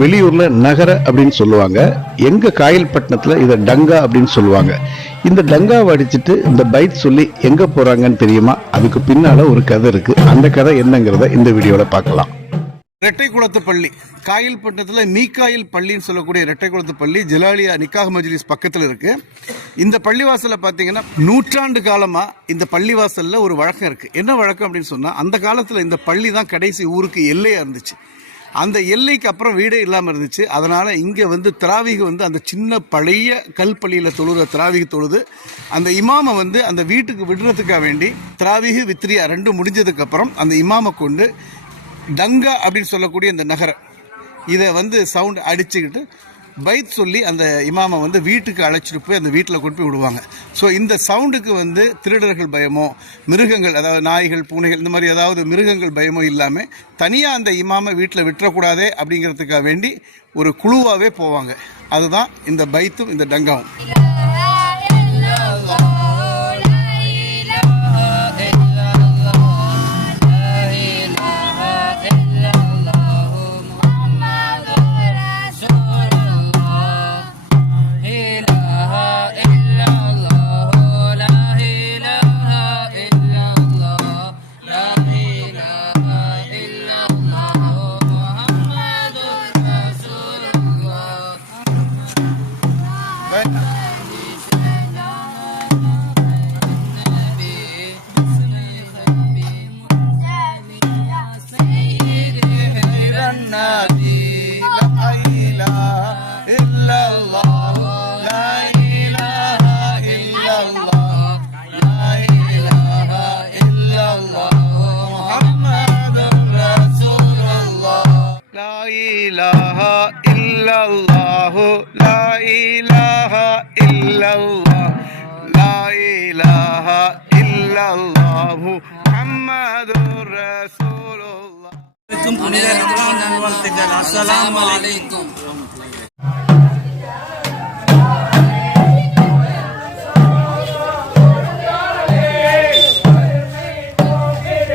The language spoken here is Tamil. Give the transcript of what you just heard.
வெளியூர்ல நகர அப்படின்னு சொல்லுவாங்க. எங்க காயல்பட்டினத்துல இதை டங்கா அப்படின்னு சொல்லுவாங்க. இந்த டங்காவை அடிச்சுட்டு இந்த பைட் சொல்லி எங்க போறாங்கன்னு தெரியுமா? அதுக்கு பின்னால ஒரு கதை இருக்கு. அந்த கதை என்னங்கிறத இந்த வீடியோல பார்க்கலாம். ரெட்டைக்குளத்து பள்ளி காயல்பட்டினத்தில் மீக்காயில் பள்ளின்னு சொல்லக்கூடிய ரெட்டைக்குளத்து பள்ளி ஜலாலியா நிக்காக மஜ்லிஸ் பக்கத்தில் இருக்கு. இந்த பள்ளிவாசலில் பார்த்தீங்கன்னா நூற்றாண்டு காலமாக இந்த பள்ளிவாசலில் ஒரு வழக்கம் இருக்கு. என்ன வழக்கம் அப்படின்னு சொன்னால் அந்த காலத்தில் இந்த பள்ளி தான் கடைசி ஊருக்கு எல்லையாக இருந்துச்சு. அந்த எல்லைக்கு அப்புறம் வீடே இல்லாமல் இருந்துச்சு. அதனால் இங்கே வந்து திராவிக வந்து அந்த சின்ன பழைய கல்பள்ளியில் தொழுகிற திராவிக தொழுது அந்த இமாமை வந்து அந்த வீட்டுக்கு விடுறதுக்காக வேண்டி திராவிகு வித்ரியா ரெண்டும் முடிஞ்சதுக்கப்புறம் அந்த இமாமை கொண்டு டங்கா அப்படின்னு சொல்லக்கூடிய இந்த நகரம் இதை வந்து சவுண்ட் அடிச்சுக்கிட்டு பைத் சொல்லி அந்த இமாமை வந்து வீட்டுக்கு அழைச்சிட்டு போய் அந்த வீட்டில் கொண்டு போய் விடுவாங்க. ஸோ இந்த சவுண்டுக்கு வந்து திருடர்கள் பயமோ மிருகங்கள் அதாவது நாய்கள் பூனைகள் இந்த மாதிரி ஏதாவது மிருகங்கள் பயமோ இல்லாமல் தனியாக அந்த இமாமை வீட்டில் விட்டுறக்கூடாதே அப்படிங்கிறதுக்காக வேண்டி ஒரு குழுவாகவே போவாங்க. அதுதான் இந்த பைத்தும் இந்த டங்காவும். ইল্লাল্লাহু লা ইলাহা ইল্লাল্লাহ লা ইলাহা ইল্লাল্লাহু মুহাম্মাদুর রাসূলুল্লাহ। আসসালামু। আলাইকুম